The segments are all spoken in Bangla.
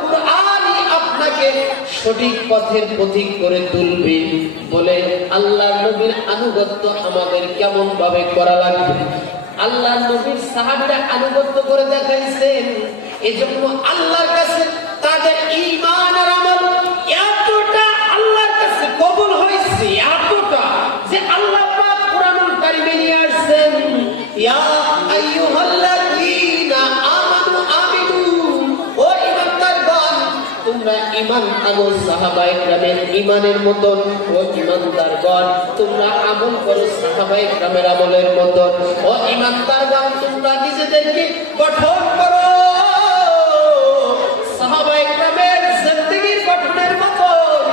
কুরআনই আপনাকে সঠিক পথের পথিক করে তুলবে। বলে আল্লাহর নবীর আনুগত্য আমাদের কেমন ভাবে করা লাগবে? আল্লাহর নবীর সাহাবীরা আনুগত্য করে দেখাইছেন। এজন্য আল্লাহর কাছে তাদের ঈমান আর আমল এতটা আল্লাহর কাছে কবুল হয়েছে, এতটা যে আল্লাহ পাক কুরআনুল কারীমে নিয়ে আসছেন, ইয়া আইয়ুহাল্লাযীনা আমানু আমিনু, ও ঈমানদারগণ তোমরা ঈমান আনো সাহাবায়ে কেরামের ঈমানের মতন। ও ঈমানদারগণ তোমরা আমল করো সাহাবায়ে কেরামের আমলের মতন। ও ঈমানদারগণ তোমরা নিজেদেরকে গঠন করো সাহাবায়ে কেরামের জিন্দেগীর গঠনের মতন।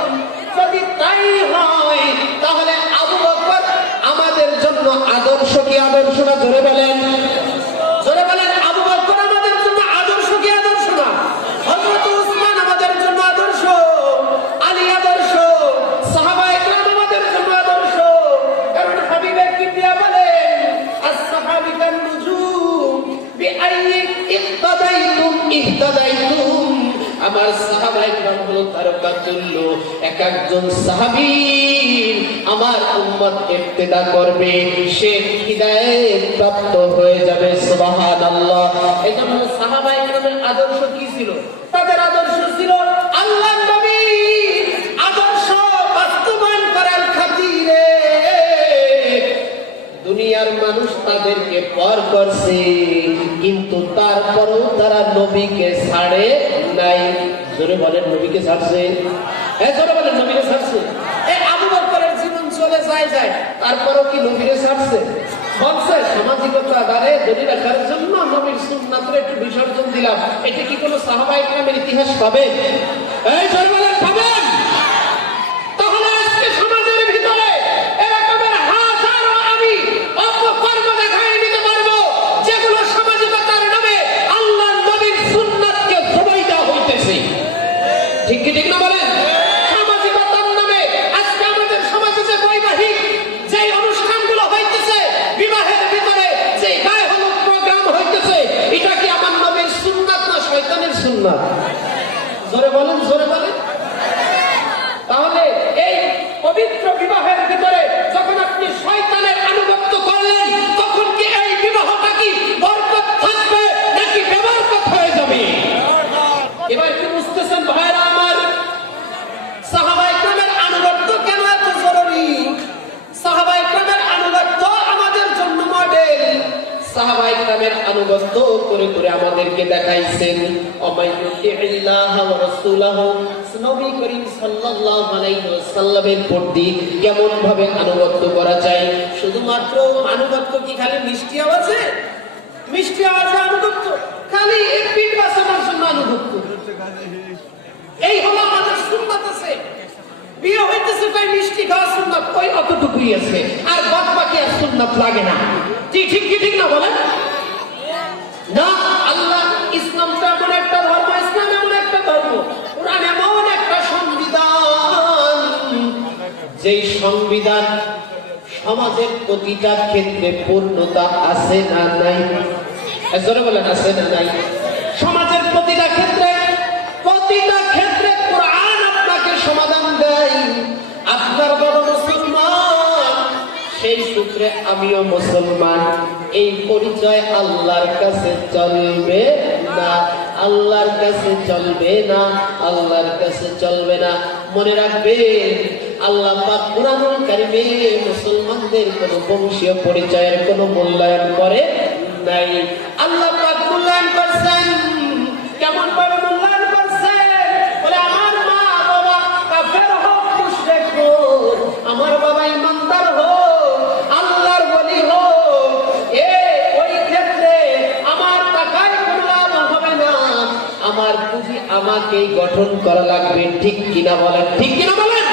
যদি তাই হয় তাহলে আবু বকর আমাদের জন্য আদর্শ কি আদর্শ না? জোরে বলেন, জোরে বলেন। আবু বকর আমাদের জন্য আদর্শ কি আদর্শ না? হযরত উসমান আমাদের জন্য আদর্শ, আলী আদর্শ, সাহাবায়ে কেরাম আমাদের জন্য আদর্শ। কারণ হাবিবে কিবরিয়া বলেন আস-সাহাবী কান নুজুম বিআইয়ি ইক্তাদাইতুম ইহতাদাইতুম। আমার সাহাবায়ে কেরাম হলো তারকা তুল্য। এক একজন সাহাবী আমার উম্মত ইক্তেদা করবে, সে হিদায়াত প্রাপ্ত হয়ে যাবে। সুবহানাল্লাহ। এজন্য সাহাবায়ে কেরামের আদর্শ কি ছিল? তাদের আদর্শ ছিল আল্লাহর নবীর আদর্শ বাস্তবায়ন করার খাতিরে দুনিয়ার মানুষ তাদেরকে পর করছে, কিন্তু তারপরেও তারা নবীকে ছাড়ে নাই। জোরে বলেন, নবীকে ছাড়ছে? হ্যাঁ, জোরে বলেন, নবীকে ছাড়ছে। এই আবু বকরের জীবন চলে যায়, তারপরেও কি নবীকে ছাড়ছে? বলছে সামাজিকতা আধারে ধরে রাখার জন্য নবীর সুন্নাতের একটু বিসর্জন দিলাম। এটা কি কোনো সাহাবায়ে কেরামের ইতিহাস পাবেন? এই জোরে বলেন, পাবেন? তাহলে আজকে সমাজের ভিতরে এরকমের হাজারো আমি অপকর্ম দেখাই দিতে পারবো যেগুলো সামাজিকতার নামে আল্লাহর নবীর সুন্নাতকে ধোবাই দেওয়া হইতেছে। ঠিক কি ঠিক না বলেন? সামাজিকতার নামে আজকে আমাদের সমাজে যে বৈবাহিক যে অনুষ্ঠানগুলো হইতেছে, বিবাহের ভিতরে যে গায়ে হলুদ প্রোগ্রাম হইতেছে, এটা কি আমার নবীর সুন্নাত না শয়তানের সুন্নাত? জোরে বলেন, জোরে বলেন। তাহলে এই পবিত্র বিবাহের ভিতরে যখন আপনি শয়তানের আনুগত্য করলেন, তখন কি এই বিবাহটা কি বরকত থাকবে নাকি বেবরকত হয়ে যাবে? এবার কি বুঝতেছেন ভাইরা আমার? সাহাবায়ে কেরামের আনুগত্য কেন এত জরুরি? সাহাবায়ে কেরামের আনুগত্য আমাদের জন্য মডেল। সাহাবায়ে কেরামের আনুগত্য করে করে আমাদেরকে দেখাইছেন অমাইয়ুতিল্লাহ ওয়া রাসূলাহু, নবী করিম সাল্লাল্লাহু আলাইহি ওয়াসাল্লামের প্রতি কেমন ভাবে আনুগত্য করা যায়। শুধুমাত্র আনুগত্য কি খালি মিষ্টি আওয়াজে? মিষ্টি আওয়াজে আনুগত্য? খালি এক পিঠ বাঁচানোর জন্য আনুগত্য? এই হলো আমাদের সুন্নাত আছে। বিয়ে হইতেছে তাই মিষ্টি খাওয়া সুন্নাত, ওই অতটুকুই আছে, আর বাদ বাকি আর সুন্নাত লাগে না। ঠিক কি ঠিক না বলেন? না, আল্লাহ ইসলামটা এমন একটা ধর্ম, ইসলাম এমন একটা ধর্ম, কোরআন এমন একটা সংবিধান, যেই সংবিধান সমাজের প্রতিটা ক্ষেত্রে পূর্ণতা আছে না নাই? জোরে বলেন, আছে না নাই? সমাজের প্রতিটা ক্ষেত্রে কোরআন আপনাকে সমাধান দেয়। আপনার বাবা মুসলমান, সেই সূত্রে আমিও মুসলমান, এই পরিচয় আল্লাহর কাছে চলবে না, আল্লাহর কাছে চলবে না, আল্লাহর কাছে চলবে না। মনে রাখবেন, আল্লাহ পাক কুরআনুল কারীমে মুসলমানদের কোন বংশীয় পরিচয়ের কোন মূল্যায়ন করে নাই। আল্লাহ পাক মূল্যায়ন করছেন। কেমন ভাবে মূল্যায়ন করছেন? বলে আমার মা বাবা কাফের হোক, মুশরিক হোক, আমার বাবা ইমানদার হোক, আল্লাহর ওলি হোক, ওই ক্ষেত্রে আমার টাকায় কোনো লাভ হবে না, আমার পুঁজি আমাকেই গঠন করা লাগবে। ঠিক কিনা বলেন? ঠিক কিনা বলেন?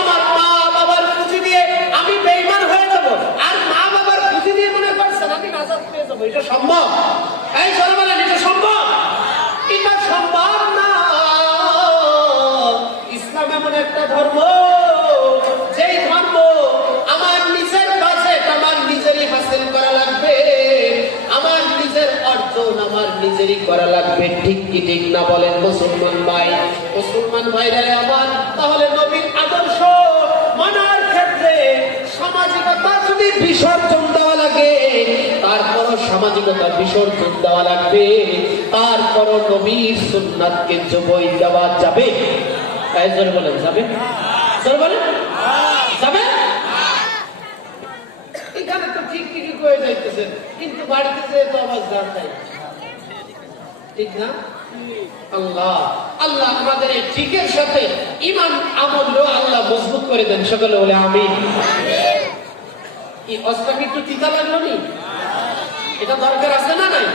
আমার মা বাবার পুঁজি দিয়ে আমি বেঈমান হয়ে যাব, আর মা বাবার পুঁজি দিয়ে মনে করছেন আমি নাজাত পেয়ে যাবো, এটা সম্ভব? এই চলে বলেন, এটা সম্ভব? এটা সম্ভব না। ইসলাম এমন একটা ধর্ম, যেই ধর্ম আমার নিজের বাজেট আমার নিজেরই হাসিল করা লাগবে, আমার নিজের অর্জন আমার নিজেরই করা লাগবে, ঠিক কি ঠিক না বলেন মুসলমান ভাই? মুসলমান ভাইরা আমার, তাহলে নবীর আদর্শ মানার ক্ষেত্রে সামাজিকতা যদি বিসর্জন দেওয়া লাগে, তারপরও সামাজিকতা বিসর্জন দেওয়া লাগবে, তারপরও নবীর সুন্নাতকে জবই দেওয়া যাবে। তাই জোরে বলেন যাবে? জোরে বলেন যাবে? এখানে তো ঠিক ঠিকই কয়ে যাইতেছেন, কিন্তু বাড়িতে যেয়ে তো আবার গান দেয়, ঠিক না? আল্লাহ আল্লাহ আমাদের এই ঠিকের সাথে ঈমান আমল আল্লাহ মজবুত করে দেন, সকলে বলে আমিন। কি অস্ত্র একটু টিকা লাগলো নি? এটা দরকার আছে না নাই?